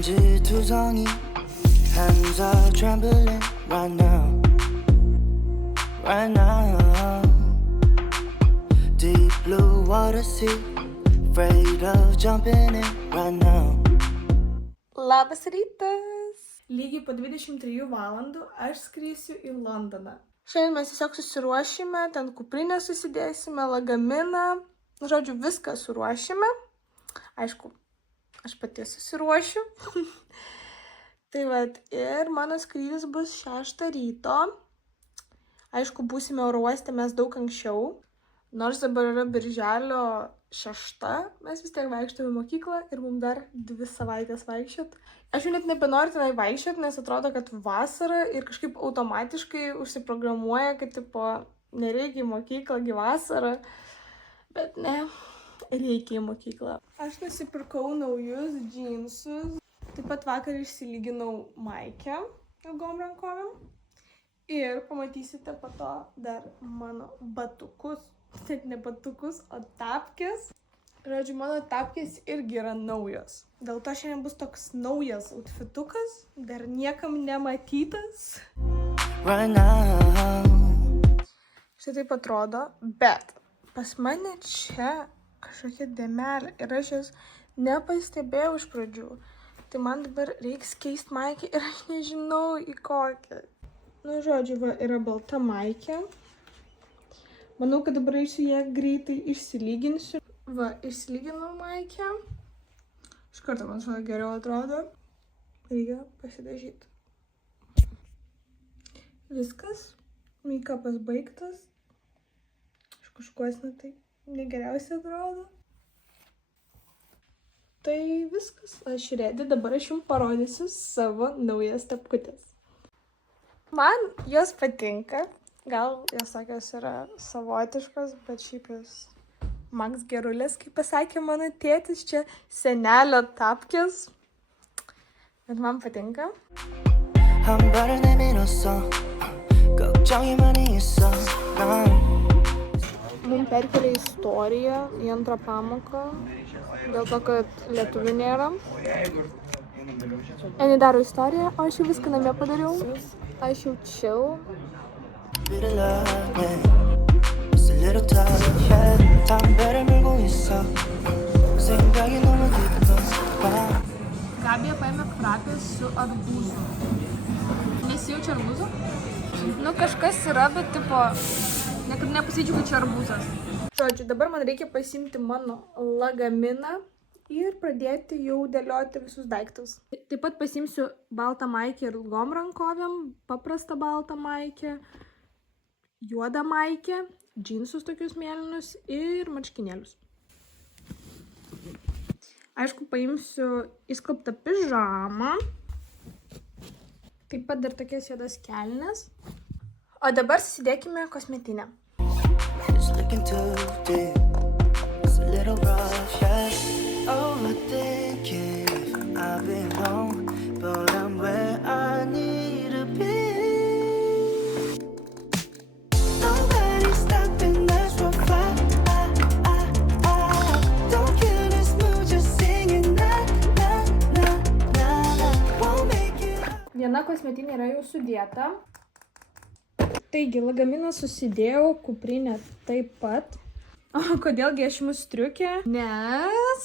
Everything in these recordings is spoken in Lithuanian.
천지투성이 hands are trembling right now, right now. Deep blue water sea, afraid of jumping in right now. Labas rytas! Lygiai po 23 valandų aš skrisiu į Londoną. Šiandien mes tiesiog susiruošime, ten kuprinę susidėsime, lagaminą, žodžiu, viską suruošime. Aišku, aš pati susiruošiu. Tai vat, ir mano skrydis bus 6 ryto. Aišku, būsime oro uoste mes daug anksčiau. Nors dabar yra birželio 6, mes vis tiek vaikštame į mokyklą ir mums dar 2 savaitės vaikščiot. Aš jau net nebenoriu tenai vaikščiot, nes atrodo, kad vasara ir kažkaip automatiškai užsiprogramuoja, kad tipo nereikia į mokyklą, gi vasara. Bet ne, reikia į mokyklą. Aš nusipirkau naujus džinsus. Taip pat vakar išsilyginau maikę ilgom rankovėm. Ir pamatysite po to dar mano batukus. Net ne batukus, o tapkės. Žodžiu, mano tapkės irgi yra naujos. Dėl to šiandien bus toks naujas outfitukas, dar niekam nematytas. Štai taip atrodo, bet pas mane čia kažkokia dėmelė ir aš jas nepastebėjau iš pradžių. Tai man dabar reiks keisti maikę ir aš nežinau į kokią. Nu, žodžiu, va, yra balta maikė. Manau, kad dabar su ją greitai išsilyginsiu. Va, išsilyginau maikę. Iš karto, man atrodo, geriau atrodo. Reikia pasidažyti. Viskas. Make-upas baigtas. Iš kažkuos, na tai negeriausiai atrodo. Tai viskas. Aš ready. Dabar aš jums parodysiu savo naujas tapkutės. Man jos patinka. Gal jos tokios yra savotiškos, bet šiaip jos Max gerulės, kaip pasakė mano tėtis, čia senelio tapkės. Bet man patinka. Mums perkelė istoriją į 2 pamoką, dėl to, kad lietuvių nėra. Eni daro istoriją, o aš jau viską namie padariau. Aš jau chill. Gabija paėmė frapę su arbūzu. Nesijaučia arbūzo? Nu, kažkas yra, bet tipo, niekada nepasijaučiu, kad čia arbūzas. Žodžiu, dabar man reikia pasiimti mano lagaminą ir pradėti jau dėlioti visus daiktus. Taip pat pasiimsiu baltą maikę ir ilgom rankovėm, paprastą baltą maikę, juodą maikę, džinsus tokius mėlynus ir marškinėlius. Aišku, paimsiu įskalbtą pižamą. Taip pat dar tokias juodas kelnes. O dabar susidėkime kosmetinę. Viena kosmetinė yra jau sudėta. Taigi, lagaminą susidėjau, kuprinę taip pat. O kodėlgi aš imu striukę? Nes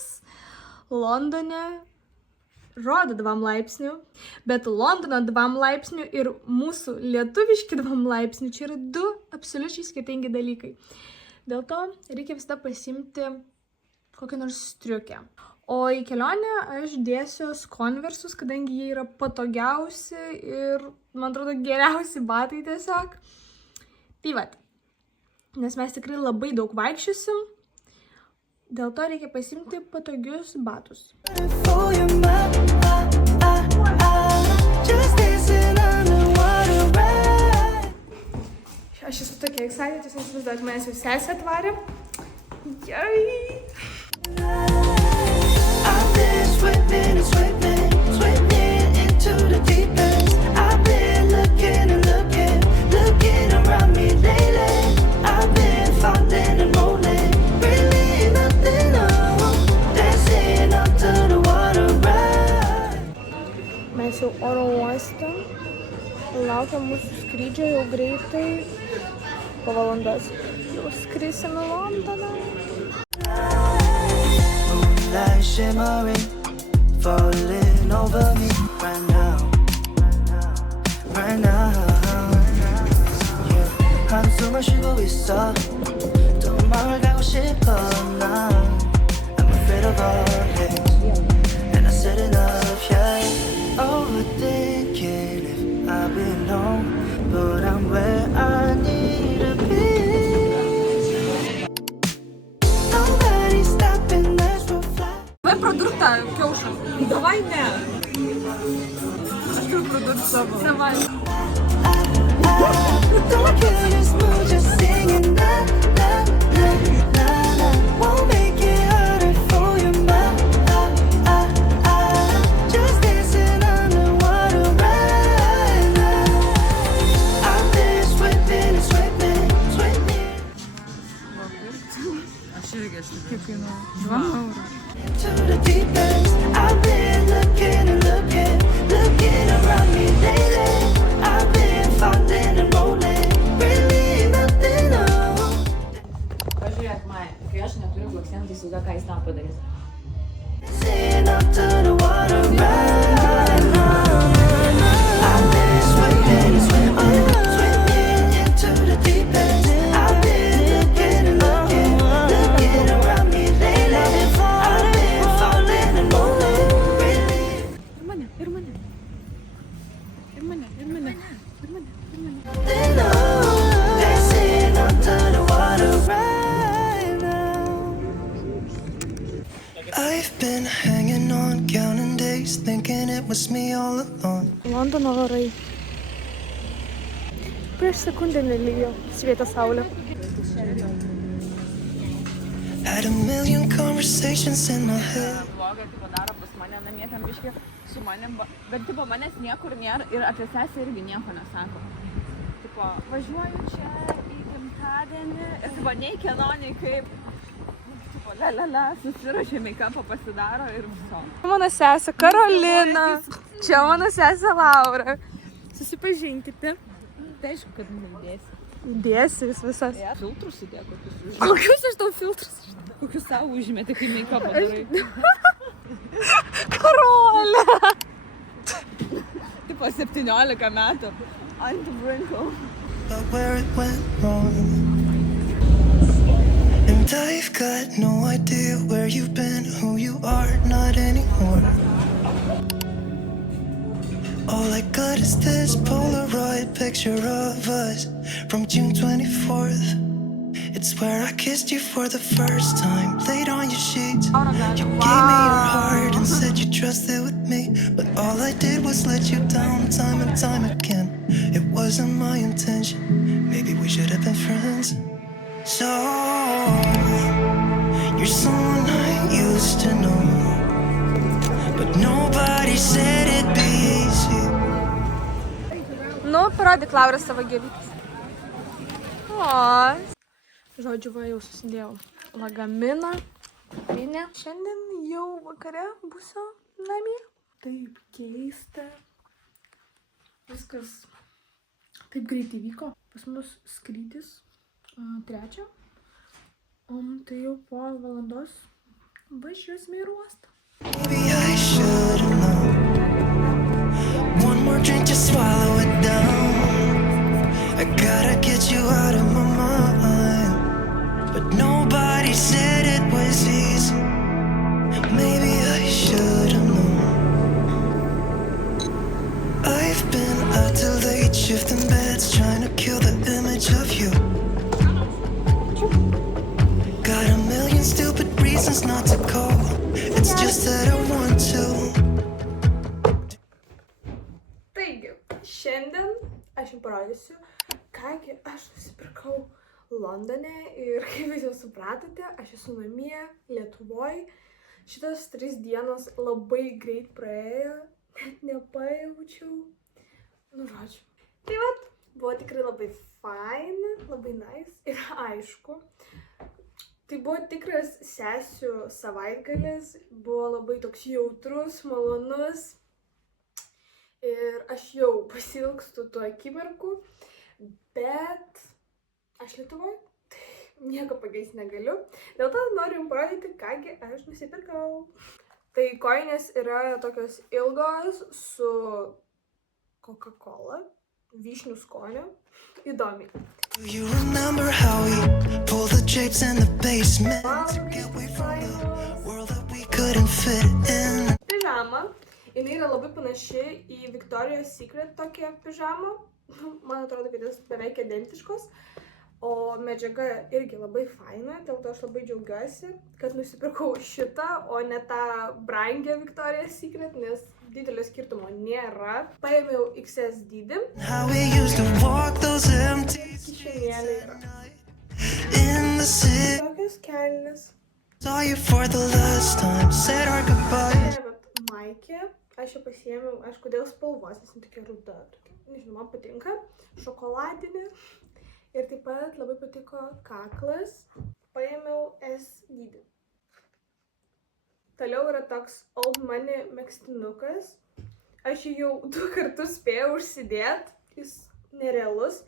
Londone rodo 2 laipsnių, bet Londono 2 laipsnių ir mūsų lietuviški 2 laipsnių čia yra 2 absoliučiai skirtingi dalykai. Dėl to reikia visada pasiimti kokią nors striukę. O į kelionę aš dėsiu Conversus, kadangi jie yra patogiausi ir, man atrodo, geriausi batai tiesiog. Tai vat, nes mes tikrai labai daug vaikščiosim, dėl to reikia pasiimti patogius batus. Aš esu tokia excited, jūs neįsivaizduojat, manęs jau sesė atvarė. Jai! Swimming and swimming, swimming into the deep end. I've been looking and looking, looking around me lately. I've been falling and rolling, really nothing on, dancing up to the water ride. oro uoste. Laukia mūsų skrydžio jau greitai. Po valandos jau skrisim į Londoną. Moonlight shimmering, falling over me right now, right now. Yeah, 한숨을 쉬고 있어. 또 마음을 가고 싶어 난. I'm afraid of all things, and I said enough, yeah. Overthinking if I belong, but I'm where I need to be. Nobody's stopping us from flying. Давай продукта, Ксюша. Давай не. А що продукт забув? Давай. Don't kill this mood, just singing la la la la la. Won't make it harder for you, just dancing underwater right now. I've been swimming, swimming, swimming into the deep end. I've been looking and looking, looking around me lately. I've been falling and rolling, really nothing new. Pažiūrėk, Maja, kai aš neturiu blakstienų, tai įsivaizduok, ką jis tam padarys. Dancing up to the water right now. I've been swimming, swimming, swimming into the deep end. I've been looking and looking, looking around me lately. I've been falling and rolling, really nothing new. Dancing up to the water right now. I've been hanging on, counting days, thinking it was me all along. Londono orai. Prieš sekundę nelyjo, švietė saulė. Had a million conversations in my head. Blogai, tipo, daro pas mane namie ten biškį su manim, bet tipo, manęs niekur nėra ir apie sesę irgi nieko nesako. Tipo, važiuoju čia į gimtadienį ir tipo, nei kieno, nei kaip. Tipo, la, susirašė make-upą, pasidaro ir viso. Čia mano sesė Karolina. Čia mano sesė Laura. Susipažinkite. Tai aišku, kad neįdėsi. Dėsi visas. Ja, filtrus įdė, kokius užmeti. Kokius aš tau filtrus? Kokius savo užmeti, kai make-upą darai. Karolė. Tipo, 17 metų. Ant brinkle. But where it went wrong. And I've got no idea where you've been, who you are, not anymore. All I got is this Polaroid picture of us from June 24th. It's where I kissed you for the first time, laid on your sheets. You gave me your heart and said you trusted with me, but all I did was let you down time and time again. It wasn't my intention, maybe we should have been friends. So, you're someone I used to know, but nobody said it'd be easy. Nu, parodyk Laura savo gėlytes. O. Žodžiu, va, jau susidėjau lagaminą. Pinė. Šiandien jau vakare būsiu namie. Taip keista. Viskas taip greitai vyko. Pas mus skrydis 3. Tai jau po valandos važiuosime į uostą. Maybe I should've known. One more drink, just swallow it down. I gotta get you out of my mind, but nobody said it was easy. Maybe I should've known. I've been out till late, shifting beds, trying to kill the image of you. Got a million stupid reasons not to call. It's just that I want to. Taigi, šiandien aš jums parodysiu, kągi aš nusipirkau Londone ir kaip jūs jau supratote, aš esu namie, Lietuvoj. Šitas 3 dienos labai greit praėjo, net nepajaučiau. Nu, žodžiu. Tai vat, buvo tikrai labai faina, labai nice ir aišku. Tai buvo tikras sesių savaitgalis, buvo labai toks jautrus, malonus. ir aš jau pasiilgstu tų akimirkų, bet aš Lietuvoje, tai nieko pakeisti negaliu. Dėl to noriu jums parodyti, kągi aš nusipirkau. Tai kojinės yra tokios ilgos su Coca-Cola, vyšnių skonio. Įdomiai. Do you remember how we pulled the drapes in the basement to get away from the world that we couldn't fit in? Pižama. Jinai yra labai panaši į Victoria's Secret tokią pižamą. Man atrodo, kad jos beveik identiškos. O medžiaga irgi labai faina, dėl to aš labai džiaugiuosi, kad nusipirkau šitą, o ne tą brangę Victoria's Secret, nes didelio skirtumo nėra. Paėmiau XS dydį. How we used to walk those empty Kišenėlė yra. in the city. Tokios kelnes. Saw you for the last time, said our goodbyes. Tai vat maikė. Aš ją pasiėmiau, aišku, dėl spalvos, nes ji tokia ruda. Nežinau, man patinka. Šokoladinė. Ir taip pat labai patiko kaklas. Paėmiau S dydį. Toliau yra toks Old Money megztinukas. Aš jį jau 2 kartus spėjau užsidėti. Jis nerealus,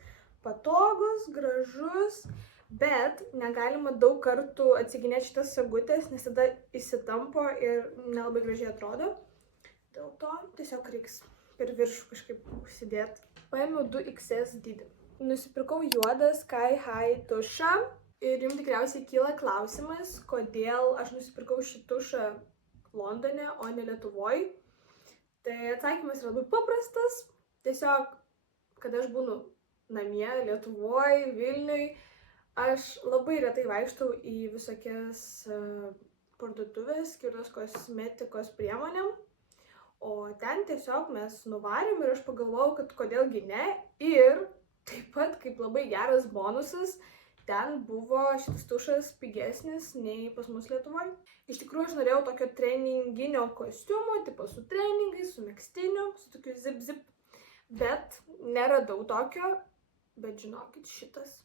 patogus, gražus, bet negalima daug kartų atsiginėti šitas sagutės, nes tada įsitampo ir nelabai gražiai atrodo. Dėl to tiesiog reiks per viršų kažkaip užsidėti. Paėmiau 2XS dydį. Nusipirkau juodą Sky High tušą ir jums tikriausiai kyla klausimas, kodėl aš nusipirkau šį tušą Londone, o ne Lietuvoje. Tai atsakymas yra labai paprastas. Tiesiog, kad aš būnu namie, Lietuvoje, Vilniui, aš labai retai vaikštau į visokias parduotuvės skirtas kosmetikos priemonėm. O ten tiesiog mes nuvarėm ir aš pagalvojau, kad kodėlgi ne. Ir taip pat, kaip labai geras bonusas, ten buvo šitas tušas pigesnis nei pas mus Lietuvoje. Iš tikrųjų, aš norėjau tokio treninginio kostiumo, tipo su treningais, su megztiniu, su tokiu zip-zip. Bet neradau tokio, bet žinokit, šitas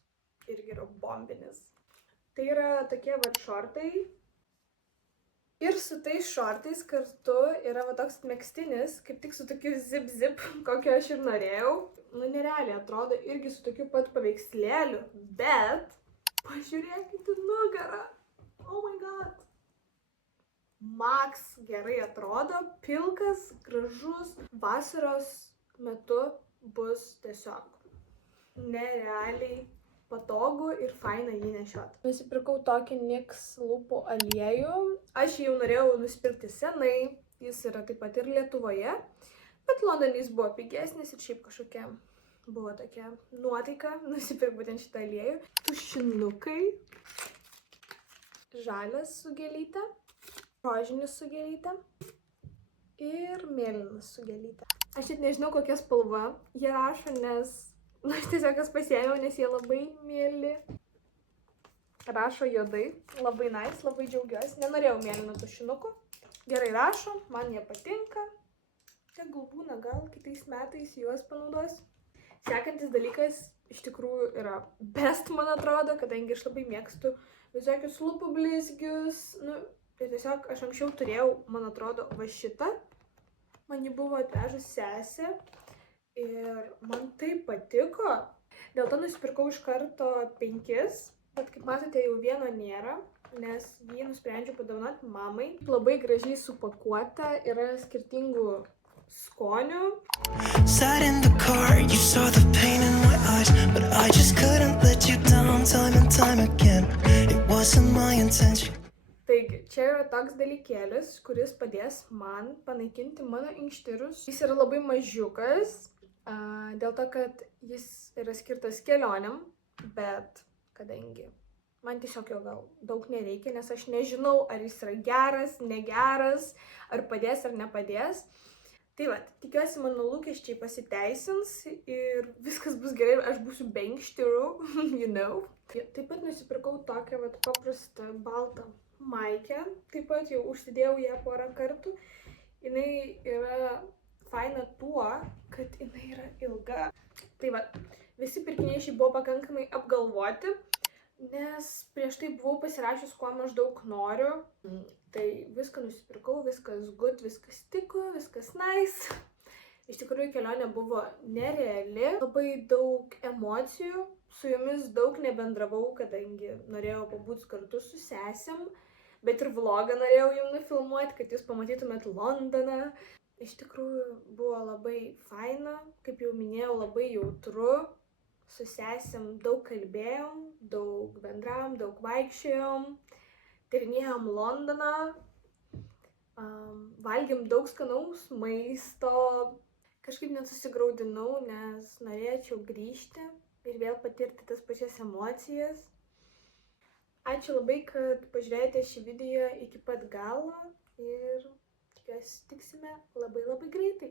irgi yra bombinis. Tai yra tokie vat šortai. Ir su tais šortais kartu yra va toks megztinis, kaip tik su tokiu zip-zip, kokio aš ir norėjau. Nu, nerealiai atrodo irgi su tokiu pat paveikslėliu, bet pažiūrėkit į nugarą. Oh my god. Max gerai atrodo, pilkas, gražus. Vasaros metu bus tiesiog nerealiai patogu ir faina jį nešiot. Nusipirkau tokį NYX lūpų aliejų. Aš jį jau norėjau nusipirkti senai. Jis yra taip pat ir Lietuvoje. Bet Londone jis buvo pigesnis ir šiaip kažkokia buvo tokia nuotaika nusipirkti būtent šitą aliejų. Tušinukai. Žalias su gėlyte. Rožinis su gėlyte. Ir mėlynas su gėlyte. Aš net nežinau, kokia spalva jie rašo, nes aš tiesiog jas pasiėmiau, nes jie labai mėly. Rašo juodai. Labai nice, labai džiaugiuosi. Nenorėjau mėlyno tušinukų. Gerai rašo, man jie patinka. Tegul būna, gal kitais metais juos panaudos. Sekantis dalykas iš tikrųjų yra best, man atrodo, kadangi aš labai mėgstu visokius lūpų blizgius. Nu, tai tiesiog aš anksčiau turėjau, man atrodo, va šitą. Man jį buvo atvežus sesė. Ir man tai patiko. Dėl to nusipirkau iš karto 5. Bet kaip matote, jau vieno nėra, nes jį nusprendžiau padovanoti mamai. Labai gražiai supakuota, yra skirtingų skonių. Sat in the car, you saw the pain in my eyes, but I just couldn't let you down time and time again. It wasn't my intention. Taigi, čia yra toks dalykėlis, kuris padės man panaikinti mano inkštirus. Jis yra labai mažiukas, dėl to, kad jis yra skirtas kelionėm, bet kadangi man tiesiog jo gal daug nereikia, nes aš nežinau, ar jis yra geras, negeras, ar padės ar nepadės. Tai va, tikiuosi mano lūkesčiai pasiteisins ir viskas bus gerai, aš būsiu be inkštirų, you know. Taip pat nusipirkau tokią vat paprastą baltą maikę, taip pat jau užsidėjau ją porą kartų. Jinai yra faina tuo, kad jinai yra ilga. Tai va, visi pirkiniai šiai buvo pakankamai apgalvoti, nes prieš tai buvau pasirašius, kuo maždaug noriu. Tai viską nusipirkau, viskas good, viskas tiko, viskas nice. Iš tikrųjų, kelionė buvo nereali, labai daug emocijų, su jomis daug nebendravau, kadangi norėjau pabūti kartu su sesėm, bet ir vlogą norėjau jums nufilmuoti, kad jūs pamatytumėt Londoną. Iš tikrųjų, buvo labai faina, kaip jau minėjau, labai jautru, su sesėm daug kalbėjom, daug bendravom, daug vaikščiojom, tyrinėjom Londoną, valgėm daug skanaus maisto. Kažkaip net susigraudinau, nes norėčiau grįžti ir vėl patirti tas pačias emocijas. Ačiū labai, kad pažiūrėjote šį video iki pat galo ir tikiuosi tiksime labai greitai.